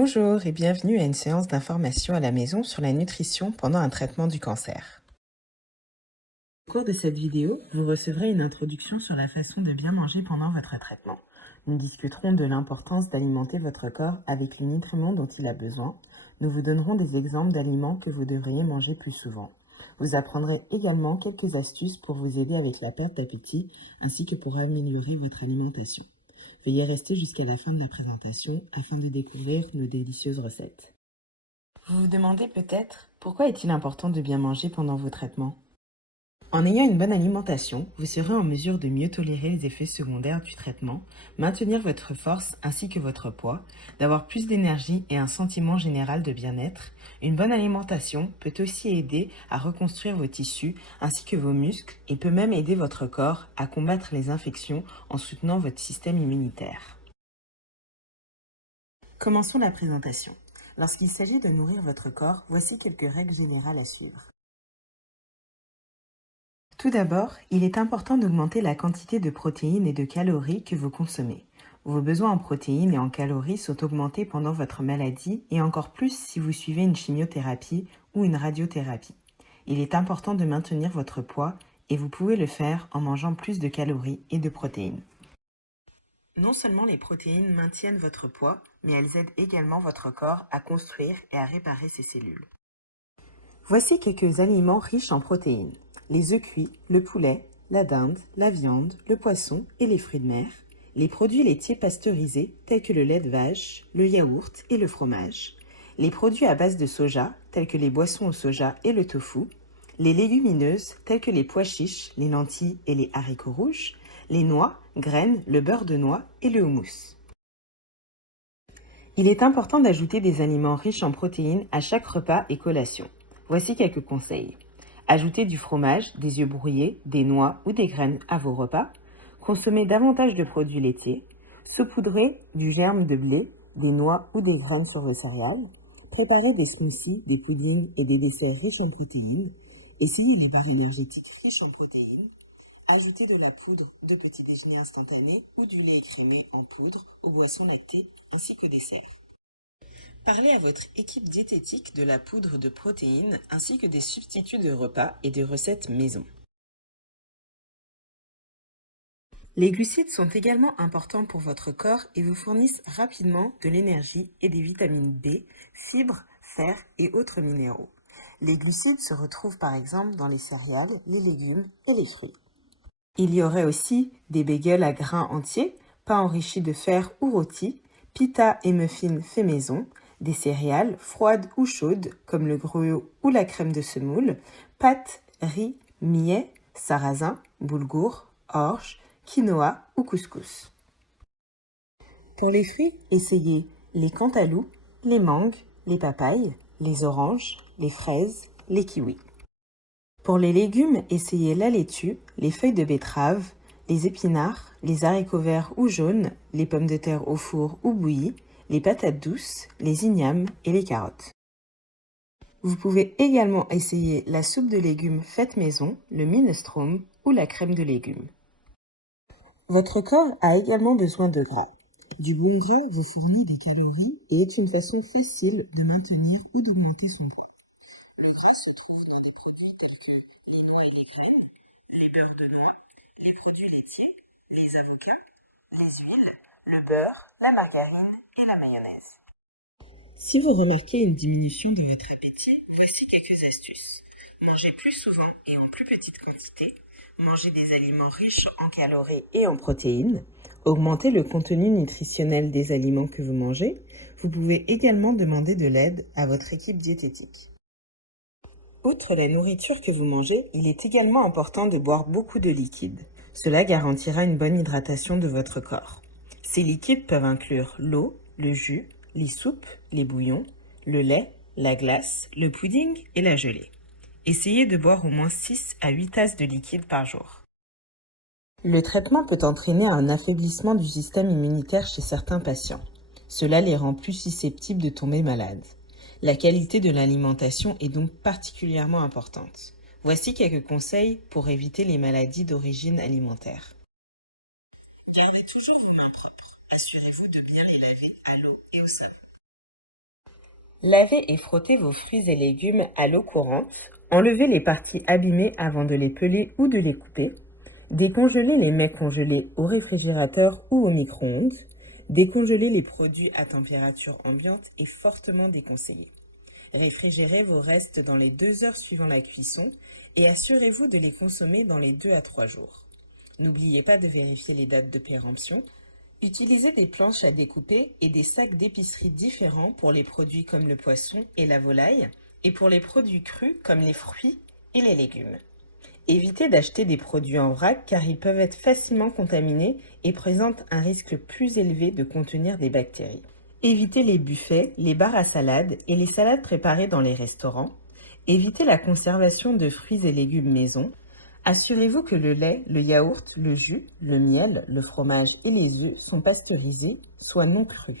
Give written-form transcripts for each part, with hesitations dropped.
Bonjour et bienvenue à une séance d'information à la maison sur la nutrition pendant un traitement du cancer. Au cours de cette vidéo, vous recevrez une introduction sur la façon de bien manger pendant votre traitement. Nous discuterons de l'importance d'alimenter votre corps avec les nutriments dont il a besoin. Nous vous donnerons des exemples d'aliments que vous devriez manger plus souvent. Vous apprendrez également quelques astuces pour vous aider avec la perte d'appétit ainsi que pour améliorer votre alimentation. Veuillez rester jusqu'à la fin de la présentation afin de découvrir nos délicieuses recettes. Vous vous demandez peut-être pourquoi est-il important de bien manger pendant vos traitements? En ayant une bonne alimentation, vous serez en mesure de mieux tolérer les effets secondaires du traitement, maintenir votre force ainsi que votre poids, d'avoir plus d'énergie et un sentiment général de bien-être. Une bonne alimentation peut aussi aider à reconstruire vos tissus ainsi que vos muscles et peut même aider votre corps à combattre les infections en soutenant votre système immunitaire. Commençons la présentation. Lorsqu'il s'agit de nourrir votre corps, voici quelques règles générales à suivre. Tout d'abord, il est important d'augmenter la quantité de protéines et de calories que vous consommez. Vos besoins en protéines et en calories sont augmentés pendant votre maladie et encore plus si vous suivez une chimiothérapie ou une radiothérapie. Il est important de maintenir votre poids et vous pouvez le faire en mangeant plus de calories et de protéines. Non seulement les protéines maintiennent votre poids, mais elles aident également votre corps à construire et à réparer ses cellules. Voici quelques aliments riches en protéines. Les œufs cuits, le poulet, la dinde, la viande, le poisson et les fruits de mer, les produits laitiers pasteurisés tels que le lait de vache, le yaourt et le fromage, les produits à base de soja tels que les boissons au soja et le tofu, les légumineuses telles que les pois chiches, les lentilles et les haricots rouges, les noix, graines, le beurre de noix et le houmous. Il est important d'ajouter des aliments riches en protéines à chaque repas et collation. Voici quelques conseils. Ajoutez du fromage, des œufs brouillés, des noix ou des graines à vos repas. Consommez davantage de produits laitiers. Saupoudrez du germe de blé, des noix ou des graines sur vos céréales. Préparez des smoothies, des puddings et des desserts riches en protéines. Essayez les barres énergétiques riches en protéines. Ajoutez de la poudre de petit déjeuner instantané ou du lait écrémé en poudre aux boissons lactées ainsi que desserts. Parlez à votre équipe diététique de la poudre de protéines ainsi que des substituts de repas et des recettes maison. Les glucides sont également importants pour votre corps et vous fournissent rapidement de l'énergie et des vitamines B, fibres, fer et autres minéraux. Les glucides se retrouvent par exemple dans les céréales, les légumes et les fruits. Il y aurait aussi des bagels à grains entiers, pain enrichi de fer ou rôti, pita et muffins faits maison, des céréales froides ou chaudes comme le gruau ou la crème de semoule, pâtes, riz, millet, sarrasin, boulgour, orge, quinoa ou couscous. Pour les fruits, essayez les cantaloupes, les mangues, les papayes, les oranges, les fraises, les kiwis. Pour les légumes, essayez la laitue, les feuilles de betterave, les épinards, les haricots verts ou jaunes, les pommes de terre au four ou bouillies, les patates douces, les ignames et les carottes. Vous pouvez également essayer la soupe de légumes faite maison, le minestrone ou la crème de légumes. Votre corps a également besoin de gras. Du bon gras vous fournit des calories et est une façon facile de maintenir ou d'augmenter son poids. Le gras se trouve dans des produits tels que les noix et les graines, les beurres de noix, les produits laitiers, les avocats, les huiles, le beurre, la margarine et la mayonnaise. Si vous remarquez une diminution de votre appétit, voici quelques astuces. Mangez plus souvent et en plus petite quantité. Mangez des aliments riches en calories et en protéines. Augmentez le contenu nutritionnel des aliments que vous mangez. Vous pouvez également demander de l'aide à votre équipe diététique. Outre la nourriture que vous mangez, il est également important de boire beaucoup de liquides. Cela garantira une bonne hydratation de votre corps. Ces liquides peuvent inclure l'eau, le jus, les soupes, les bouillons, le lait, la glace, le pudding et la gelée. Essayez de boire au moins 6 à 8 tasses de liquide par jour. Le traitement peut entraîner un affaiblissement du système immunitaire chez certains patients. Cela les rend plus susceptibles de tomber malades. La qualité de l'alimentation est donc particulièrement importante. Voici quelques conseils pour éviter les maladies d'origine alimentaire. Gardez toujours vos mains propres. Assurez-vous de bien les laver à l'eau et au savon. Lavez et frottez vos fruits et légumes à l'eau courante. Enlevez les parties abîmées avant de les peler ou de les couper. Décongelez les mets congelés au réfrigérateur ou au micro-ondes. Décongelez les produits à température ambiante est fortement déconseillé. Réfrigérez vos restes dans les 2 heures suivant la cuisson et assurez-vous de les consommer dans les 2 à 3 jours. N'oubliez pas de vérifier les dates de péremption. Utilisez des planches à découper et des sacs d'épicerie différents pour les produits comme le poisson et la volaille et pour les produits crus comme les fruits et les légumes. Évitez d'acheter des produits en vrac car ils peuvent être facilement contaminés et présentent un risque plus élevé de contenir des bactéries. Évitez les buffets, les bars à salade et les salades préparées dans les restaurants. Évitez la conservation de fruits et légumes maison. Assurez-vous que le lait, le yaourt, le jus, le miel, le fromage et les œufs sont pasteurisés, soit non crus.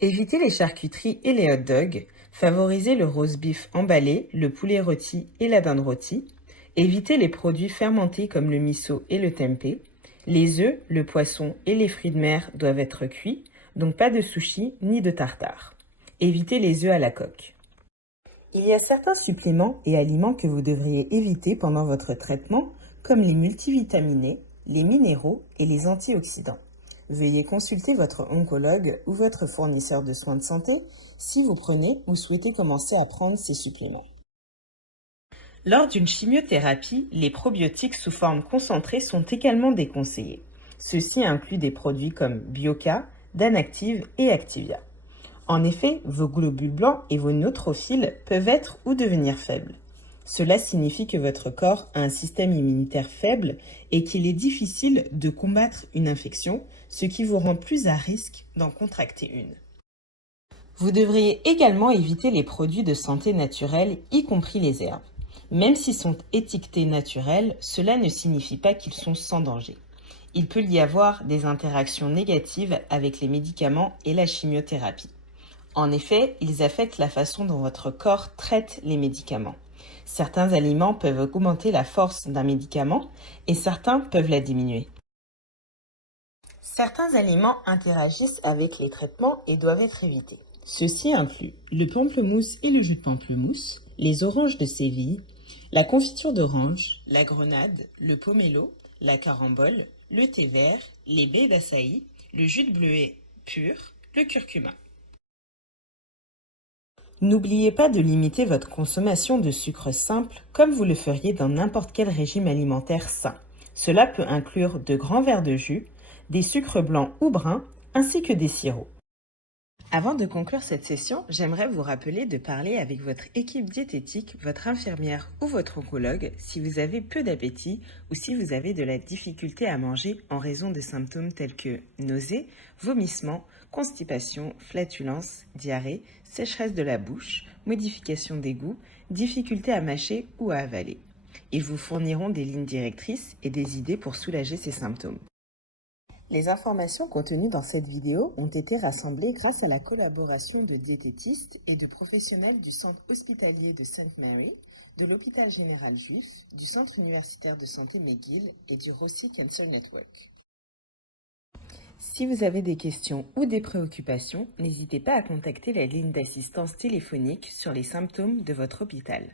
Évitez les charcuteries et les hot dogs. Favorisez le roast beef emballé, le poulet rôti et la dinde rôtie. Évitez les produits fermentés comme le miso et le tempeh. Les œufs, le poisson et les fruits de mer doivent être cuits, donc pas de sushi ni de tartare. Évitez les œufs à la coque. Il y a certains suppléments et aliments que vous devriez éviter pendant votre traitement, comme les multivitaminés, les minéraux et les antioxydants. Veuillez consulter votre oncologue ou votre fournisseur de soins de santé si vous prenez ou souhaitez commencer à prendre ces suppléments. Lors d'une chimiothérapie, les probiotiques sous forme concentrée sont également déconseillés. Ceux-ci incluent des produits comme Bioca, Danactive et Activia. En effet, vos globules blancs et vos neutrophiles peuvent être ou devenir faibles. Cela signifie que votre corps a un système immunitaire faible et qu'il est difficile de combattre une infection, ce qui vous rend plus à risque d'en contracter une. Vous devriez également éviter les produits de santé naturelle, y compris les herbes. Même s'ils sont étiquetés naturels, cela ne signifie pas qu'ils sont sans danger. Il peut y avoir des interactions négatives avec les médicaments et la chimiothérapie. En effet, ils affectent la façon dont votre corps traite les médicaments. Certains aliments peuvent augmenter la force d'un médicament et certains peuvent la diminuer. Certains aliments interagissent avec les traitements et doivent être évités. Ceux-ci incluent le pamplemousse et le jus de pamplemousse, les oranges de Séville, la confiture d'orange, la grenade, le pomelo, la carambole, le thé vert, les baies d'açaï, le jus de bleuet pur, le curcuma. N'oubliez pas de limiter votre consommation de sucre simple comme vous le feriez dans n'importe quel régime alimentaire sain. Cela peut inclure de grands verres de jus, des sucres blancs ou bruns, ainsi que des sirops. Avant de conclure cette session, j'aimerais vous rappeler de parler avec votre équipe diététique, votre infirmière ou votre oncologue si vous avez peu d'appétit ou si vous avez de la difficulté à manger en raison de symptômes tels que nausées, vomissements, constipation, flatulence, diarrhée, sécheresse de la bouche, modification des goûts, difficulté à mâcher ou à avaler. Ils vous fourniront des lignes directrices et des idées pour soulager ces symptômes. Les informations contenues dans cette vidéo ont été rassemblées grâce à la collaboration de diététistes et de professionnels du Centre hospitalier de St. Mary, de l'Hôpital général juif, du Centre universitaire de santé McGill et du Rossi Cancer Network. Si vous avez des questions ou des préoccupations, n'hésitez pas à contacter la ligne d'assistance téléphonique sur les symptômes de votre hôpital.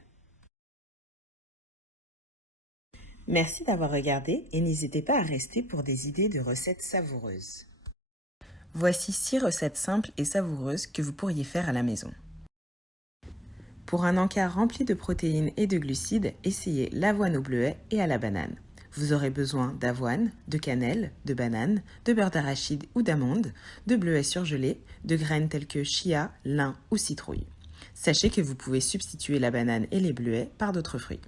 Merci d'avoir regardé et n'hésitez pas à rester pour des idées de recettes savoureuses. Voici 6 recettes simples et savoureuses que vous pourriez faire à la maison. Pour un encart rempli de protéines et de glucides, essayez l'avoine au bleuet et à la banane. Vous aurez besoin d'avoine, de cannelle, de banane, de beurre d'arachide ou d'amande, de bleuets surgelés, de graines telles que chia, lin ou citrouille. Sachez que vous pouvez substituer la banane et les bleuets par d'autres fruits.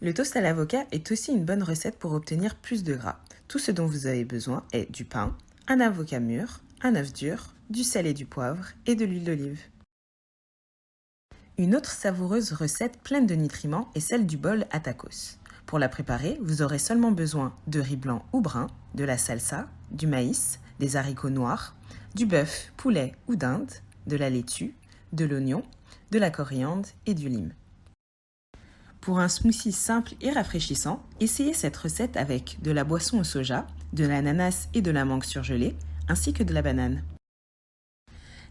Le toast à l'avocat est aussi une bonne recette pour obtenir plus de gras. Tout ce dont vous avez besoin est du pain, un avocat mûr, un œuf dur, du sel et du poivre et de l'huile d'olive. Une autre savoureuse recette pleine de nutriments est celle du bol à tacos. Pour la préparer, vous aurez seulement besoin de riz blanc ou brun, de la salsa, du maïs, des haricots noirs, du bœuf, poulet ou dinde, de la laitue, de l'oignon, de la coriandre et du lime. Pour un smoothie simple et rafraîchissant, essayez cette recette avec de la boisson au soja, de l'ananas et de la mangue surgelée, ainsi que de la banane.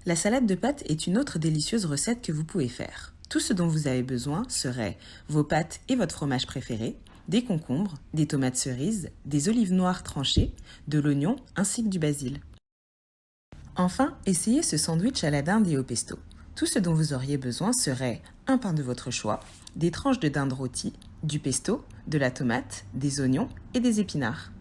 La salade de pâtes est une autre délicieuse recette que vous pouvez faire. Tout ce dont vous avez besoin serait vos pâtes et votre fromage préféré, des concombres, des tomates cerises, des olives noires tranchées, de l'oignon ainsi que du basil. Enfin, essayez ce sandwich à la dinde et au pesto. Tout ce dont vous auriez besoin serait un pain de votre choix, des tranches de dinde rôtie, du pesto, de la tomate, des oignons et des épinards.